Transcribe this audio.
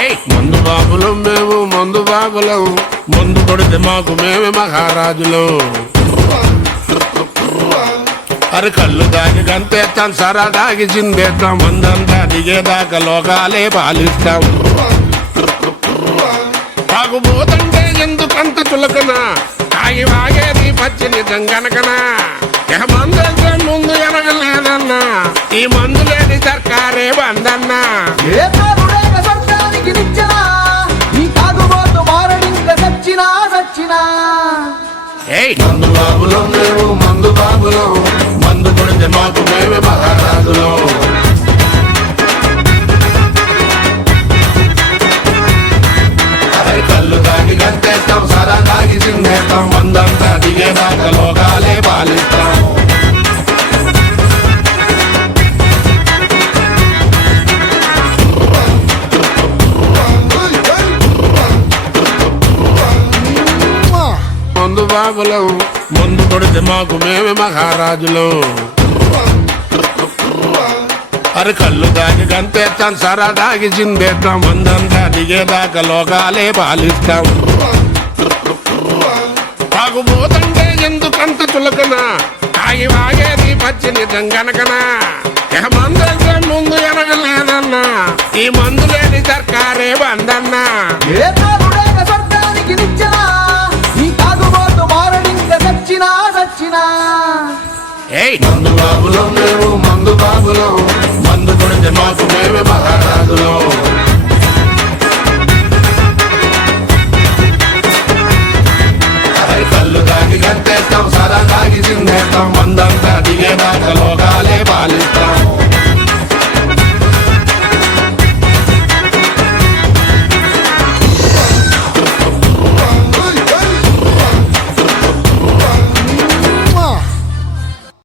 మందు బాబులం మేము మందు బాబులం, మందు కొడితే మాకు మేమే మహారాజులు. అరే కళ్ళు దాగి గంతేస్తాం, సరా దాగి చిందేస్తాం, మందంతా దిగేదాకా లోకాలే పాలిస్తాం. తాగుబోతంటే ఎందుకంత చులకన, తాగి వాగేది పచ్చిని గంగనకనా. మందంతా ముందు ఎనగలేదన్నా, ఈ మందు లేని సర్కారే బందన్నా. మందు బాబులం మేము మందు బాబులం, మందు కొడితే మాకు మేమే మహారాజులో. కళ్ళు తాగి గంతేస్తాం, సరా తాగి చిందేస్తాం, మందంతా దిగేదాకా లోకాలే పాలిస్తాం. మందు బాబులం, మందు కొడితే మాకు మేమే మహారాజులు. అరే కళ్ళు దాగి గంతేస్తాం, సరా దాగి చిందేస్తాం, మందంతా దిగేదాకా లోకాలే పాలిస్తాం. తాగుబోతంటే ఎందుకంత చులకన, తాగి వాగేది పచ్చిని గంగనకనా. మందంతా ముందు ఎనగలేదన్నా, ఈ మందు లేని సర్కారే బందన్నా. మందు బాబులం మేము మందు బాబులం, మందు కొడితే మాకు